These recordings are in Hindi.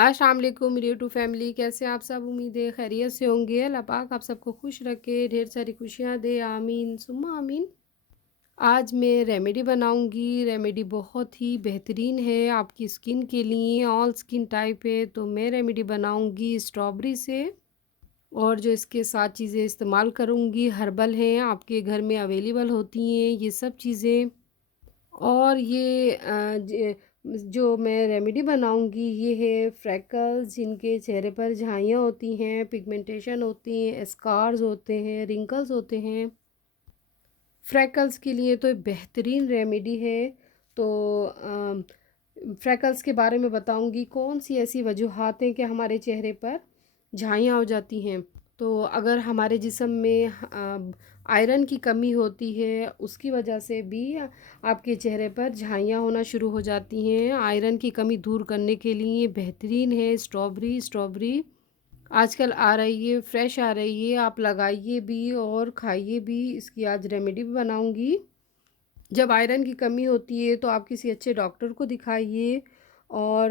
अस्सलाम वालेकुम मेरी यूट्यूब फैमिली, कैसे आप सब? उम्मीद है खैरियत से होंगे। अल्लाह पाक आप सबको खुश रखे, ढेर सारी खुशियाँ दे, आमीन सुम्मा आमीन। आज मैं रेमेडी बनाऊंगी। रेमेडी बहुत ही बेहतरीन है आपकी स्किन के लिए, ऑल स्किन टाइप है। तो मैं रेमेडी बनाऊंगी स्ट्रॉबेरी से, और जो इसके साथ चीज़ें इस्तेमाल करूंगी हर्बल हैं, आपके घर में अवेलेबल होती हैं ये सब चीज़ें। और ये जो मैं रेमेडी बनाऊंगी ये है फ्रैकल्स, जिनके चेहरे पर झाइयाँ होती हैं, पिगमेंटेशन होती हैं, स्कार्स होते हैं, रिंकल्स होते हैं। फ्रैकल्स के लिए तो बेहतरीन रेमेडी है। तो फ्रैकल्स के बारे में बताऊंगी, कौन सी ऐसी वजूहात हैं कि हमारे चेहरे पर झाइयाँ हो जाती हैं। तो अगर हमारे जिस्म में आयरन की कमी होती है, उसकी वजह से भी आपके चेहरे पर झाइयाँ होना शुरू हो जाती हैं। आयरन की कमी दूर करने के लिए बेहतरीन है स्ट्रॉबेरी। स्ट्रॉबेरी आजकल आ रही है, फ्रेश आ रही है, आप लगाइए भी और खाइए भी। इसकी आज रेमेडी भी बनाऊंगी। जब आयरन की कमी होती है तो आप किसी अच्छे डॉक्टर को दिखाइए। और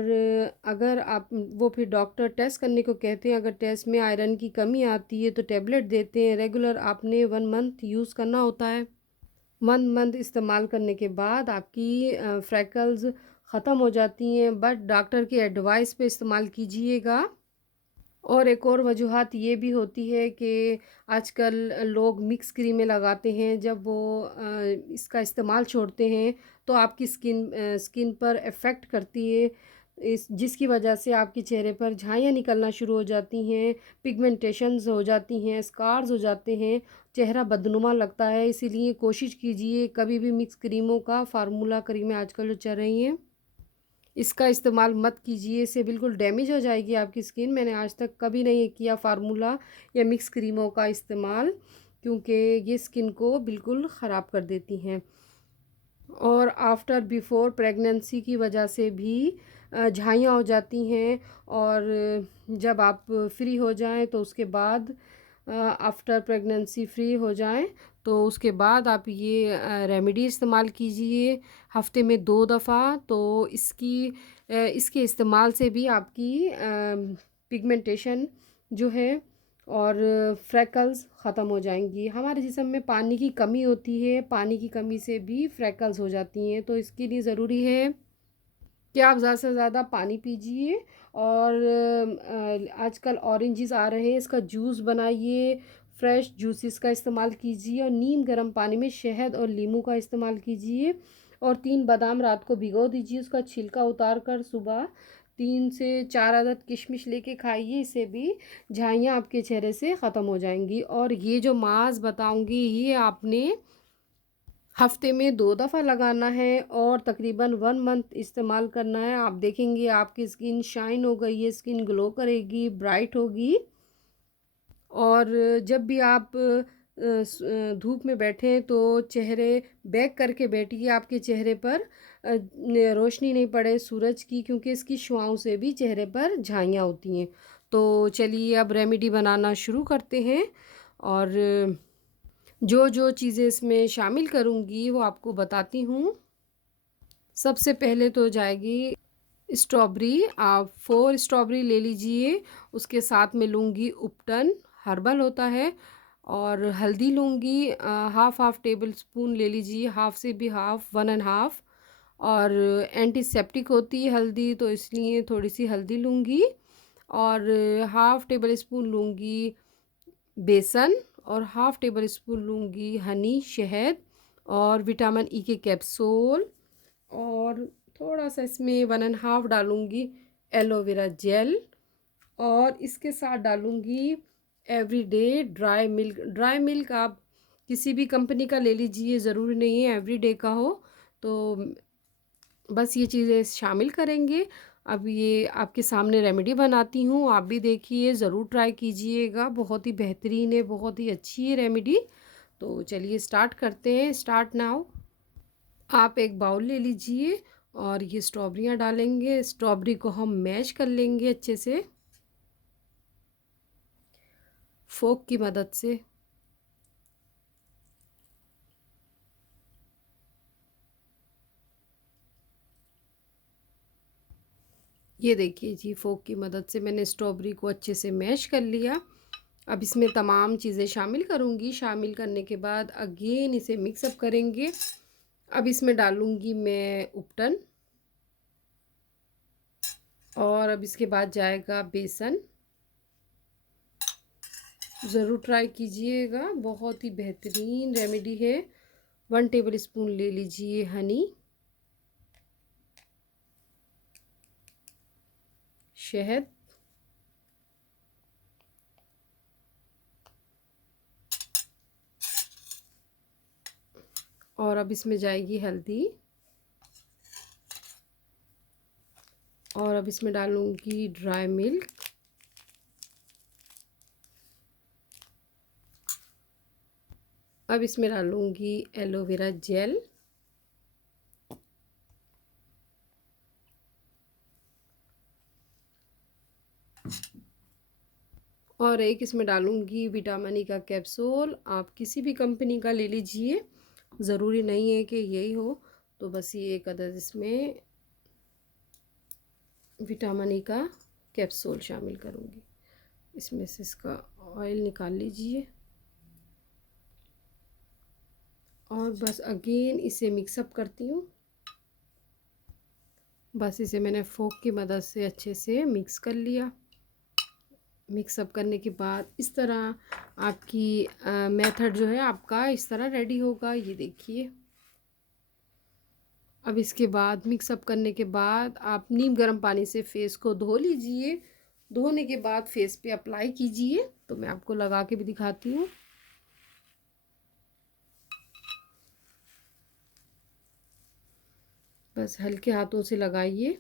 अगर आप वो फिर डॉक्टर टेस्ट करने को कहते हैं, अगर टेस्ट में आयरन की कमी आती है तो टेबलेट देते हैं। रेगुलर आपने 1 मंथ यूज़ करना होता है। 1 मंथ इस्तेमाल करने के बाद आपकी फ्रैकल्स ख़त्म हो जाती हैं, बट डॉक्टर की एडवाइस पे इस्तेमाल कीजिएगा। और एक और वजूहात ये भी होती है कि आजकल लोग मिक्स क्रीमें लगाते हैं। जब वो इसका इस्तेमाल छोड़ते हैं तो आपकी स्किन पर इफ़ेक्ट करती है, इस जिसकी वजह से आपके चेहरे पर झाइयाँ निकलना शुरू हो जाती हैं, पिगमेंटेशंस हो जाती हैं, स्कार्स हो जाते हैं, चेहरा बदनुमा लगता है। इसीलिए कोशिश कीजिए कभी भी मिक्स क्रीमों का, फार्मूला क्रीमें आजकल जो चल रही हैं, इसका इस्तेमाल मत कीजिए। इससे बिल्कुल डैमेज हो जाएगी आपकी स्किन। मैंने आज तक कभी नहीं किया फार्मूला या मिक्स क्रीमों का इस्तेमाल, क्योंकि ये स्किन को बिल्कुल ख़राब कर देती हैं। और आफ्टर बिफोर प्रेगनेंसी की वजह से भी झाइयाँ हो जाती हैं। और जब आप फ्री हो जाएं तो उसके बाद, आफ्टर प्रेगनेंसी फ्री हो जाएं तो उसके बाद आप ये रेमेडी इस्तेमाल कीजिए हफ्ते में 2 दफ़ा। तो इसके इस्तेमाल से भी आपकी पिगमेंटेशन जो है और फ्रैकल्स ख़त्म हो जाएंगी। हमारे जिस्म में पानी की कमी होती है, पानी की कमी से भी फ्रैकल्स हो जाती हैं। तो इसके लिए ज़रूरी है कि आप ज़्यादा से ज़्यादा पानी पीजिए। और आजकल ऑरेंजेस आ रहे हैं, इसका जूस बनाइए, फ्रेश जूसेस का इस्तेमाल कीजिए। और नीम गर्म पानी में शहद और नींबू का इस्तेमाल कीजिए। और 3 बादाम रात को भिगो दीजिए, उसका छिलका उतार कर सुबह 3 से 4 अदद किशमिश लेके खाइए। इससे भी झाइयाँ आपके चेहरे से ख़त्म हो जाएंगी। और ये जो मास्क बताऊंगी ये आपने हफ्ते में 2 दफ़ा लगाना है और तकरीबन 1 मंथ इस्तेमाल करना है। आप देखेंगे आपकी स्किन शाइन हो गई है, स्किन ग्लो करेगी, ब्राइट होगी। और जब भी आप धूप में बैठें तो चेहरे बैक करके बैठिए, आपके चेहरे पर रोशनी नहीं पड़े सूरज की, क्योंकि इसकी शुआओं से भी चेहरे पर झाइयाँ होती हैं। तो चलिए अब रेमेडी बनाना शुरू करते हैं। और जो जो चीज़ें इसमें शामिल करूँगी वो आपको बताती हूँ। सबसे पहले तो जाएगी स्ट्रॉबेरी। आप 4 स्ट्रॉबेरी ले लीजिए। उसके साथ में लूँगी उपटन, हर्बल होता है। और हल्दी लूँगी, हाफ़ हाफ़ टेबल स्पून ले लीजिए, हाफ़ से भी हाफ़, 1 1/2। और एंटीसेप्टिक होती है हल्दी, तो इसलिए थोड़ी सी हल्दी लूँगी। और हाफ़ टेबल स्पून लूँगी बेसन। और हाफ़ टेबल स्पून लूँगी हनी, शहद। और विटामिन ई के कैप्सूल। और थोड़ा सा इसमें 1 1/2 डालूँगी एलोवेरा जेल। और इसके साथ डालूँगी everyday dry milk. Dry milk आप किसी भी कंपनी का ले लीजिए, ज़रूरी नहीं है एवरीडे का हो। तो बस ये चीज़ें शामिल करेंगे। अब ये आपके सामने रेमेडी बनाती हूँ, आप भी देखिए, ज़रूर ट्राई कीजिएगा। बहुत ही बेहतरीन है, बहुत ही अच्छी है रेमेडी। तो चलिए स्टार्ट करते हैं, स्टार्ट नाउ। आप एक बाउल ले लीजिए और ये स्ट्रॉबेरियाँ डालेंगे। स्ट्रॉबेरी को हम मैश कर लेंगे अच्छे से फोक की मदद से। ये देखिए जी, फ़ोक की मदद से मैंने स्ट्रॉबेरी को अच्छे से मैश कर लिया। अब इसमें तमाम चीज़ें शामिल करूँगी। शामिल करने के बाद अगेन इसे मिक्स अप करेंगे। अब इसमें डालूँगी मैं उपटन और अब इसके बाद जाएगा बेसन। ज़रूर ट्राई कीजिएगा, बहुत ही बेहतरीन रेमेडी है। 1 टेबल स्पून ले लीजिए हनी, शहद, और अब इसमें जाएगी हल्दी, और अब इसमें डालूँगी ड्राई मिल्क, अब इसमें डालूँगी एलोवेरा जेल, और एक इसमें डालूँगी विटामिन ई का कैप्सूल। आप किसी भी कंपनी का ले लीजिए, ज़रूरी नहीं है कि यही हो। तो बस ये एक अदद इसमें विटामिन ई का कैप्सूल शामिल करूँगी। इसमें से इसका ऑयल निकाल लीजिए और बस अगेन इसे मिक्सअप करती हूँ। बस इसे मैंने फोक की मदद से अच्छे से मिक्स कर लिया। मिक्सअप करने के बाद इस तरह आपकी मेथड जो है आपका इस तरह रेडी होगा। ये देखिए, अब इसके बाद मिक्सअप करने के बाद आप नीम गर्म पानी से फेस को धो लीजिए। धोने के बाद फेस पे अप्लाई कीजिए। तो मैं आपको लगा के भी दिखाती हूँ। बस हल्के हाथों से लगाइए।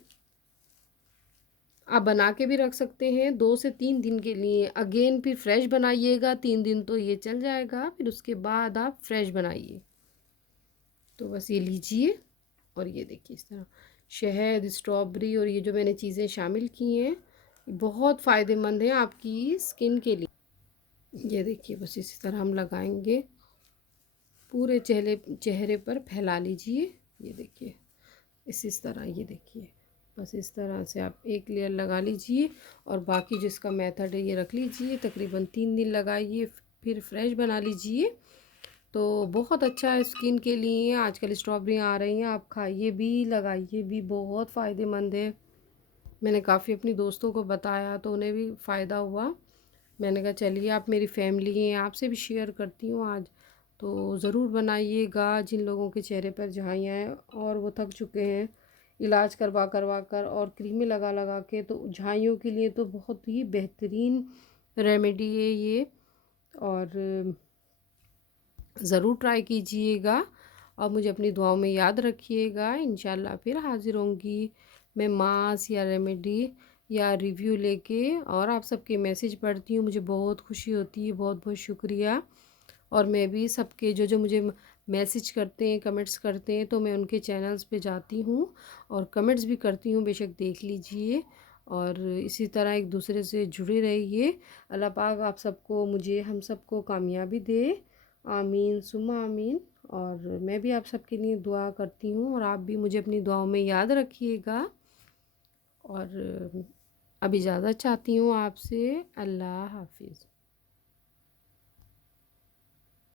आप बना के भी रख सकते हैं 2 से 3 दिन के लिए। अगेन फिर फ्रेश बनाइएगा। 3 दिन तो ये चल जाएगा, फिर उसके बाद आप फ्रेश बनाइए। तो बस ये लीजिए और ये देखिए इस तरह शहद, स्ट्रॉबेरी और ये जो मैंने चीज़ें शामिल की हैं बहुत फ़ायदेमंद हैं आपकी स्किन के लिए। ये देखिए, बस इसी तरह हम लगाएंगे, पूरे चेहरे पर फैला लीजिए। ये देखिए इस तरह, ये देखिए बस इस तरह से आप एक लेयर लगा लीजिए और बाकी जिसका मेथड है ये रख लीजिए। तकरीबन 3 दिन लगाइए, फिर फ्रेश बना लीजिए। तो बहुत अच्छा है स्किन के लिए। आजकल स्ट्रॉबेरी आ रही हैं, आप खाइए भी, लगाइए भी, बहुत फ़ायदेमंद है। मैंने काफ़ी अपनी दोस्तों को बताया तो उन्हें भी फ़ायदा हुआ। मैंने कहा चलिए, आप मेरी फैमिली हैं, आपसे भी शेयर करती हूँ आज। तो ज़रूर बनाइएगा। जिन लोगों के चेहरे पर झाइयाँ हैं और वो थक चुके हैं इलाज करवा करवा कर और क्रीमें लगा लगा के, तो झाइयों के लिए तो बहुत ही बेहतरीन रेमेडी है ये। और ज़रूर ट्राई कीजिएगा और मुझे अपनी दुआओं में याद रखिएगा। इंशाल्लाह फिर हाज़िर होंगी मैं मास या रेमेडी या रिव्यू लेके। और आप सबके मैसेज पढ़ती हूँ, मुझे बहुत खुशी होती है। बहुत बहुत शुक्रिया। और मैं भी सबके जो जो मुझे मैसेज करते हैं, कमेंट्स करते हैं, तो मैं उनके चैनल्स पे जाती हूँ और कमेंट्स भी करती हूँ, बेशक देख लीजिए। और इसी तरह एक दूसरे से जुड़े रहिए। अल्लाह पाक आप सबको, मुझे, हम सबको कामयाबी दे। आमीन सुम्मा आमीन। और मैं भी आप सबके लिए दुआ करती हूँ और आप भी मुझे अपनी दुआओं में याद रखिएगा। और अब इजाज़त चाहती हूँ आपसे। अल्लाह हाफिज़।